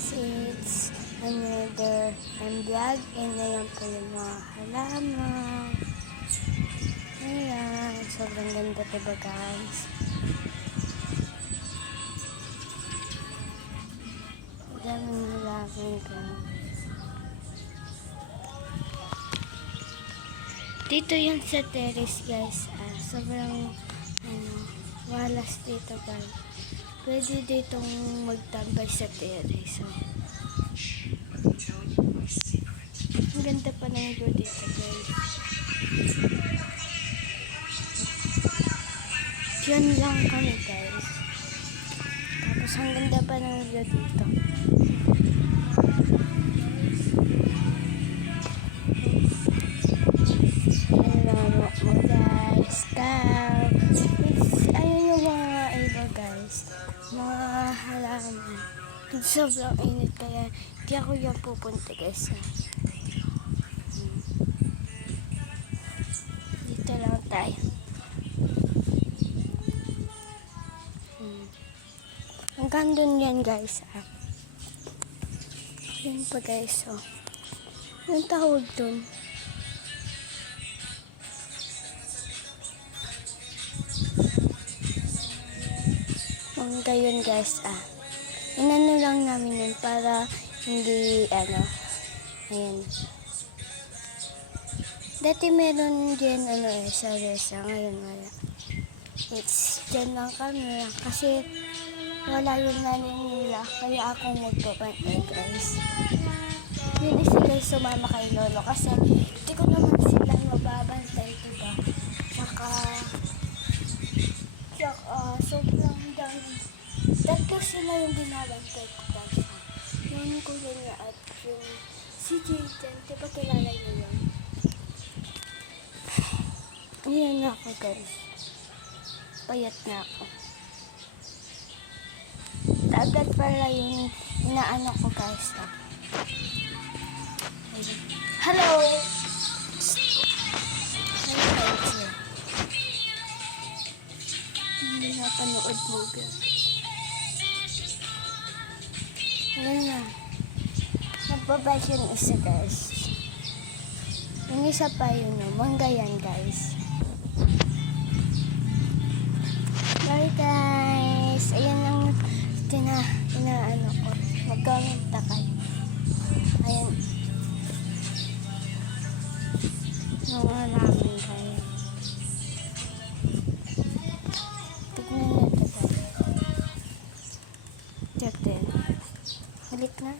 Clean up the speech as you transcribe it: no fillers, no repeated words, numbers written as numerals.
guys, it's another vlog and ayan po yung mga halaman. Ayan, sobrang ganda diba guys? Daming halaman guys. Dito yan sa terrace guys, sobrang walas dito guys. Pwede ditong magtambay sa terrace. Ang ganda pa ng view dito guys. Diyan lang kami guys. Tapos ang ganda pa ng view dito. Hello mo guys. Ayun yung mga iba guys. Mga halaman. Sobrang init kaya di ako yan pupunta guys. Dito lang tayo. Hanggang dun yan guys. Yan pa guys. Anong tawag dun? Ngayon guys, inano lang namin yun para hindi, ayan. Dati meron din, sa resa, ngayon wala. It's, dyan lang kami, kasi wala yung nanin nila, kaya ako magpapantay guys. Yun is guys, sumama kay lolo, kasi hindi ko naman sila mababantay, diba? Tsaka, sobrang dami. Tatlo sila yung binabantay ko guys. Yung kuya niya at yung si Jaden. Diba kilala niyo yun? Ayan na ako guys. Payat na ako. Agad pala yung inaano ko guys. Hello! Hindi napanood mo guys. Ayan na. Nagbabike yung isa guys. Yung isa pa yun mangga yan guys. Bye guys. Ayan ang inaano ko. Mag-comment na kayo. Ayan. Mga namin kayo. Tignan natin guys. Tignan. Balik na.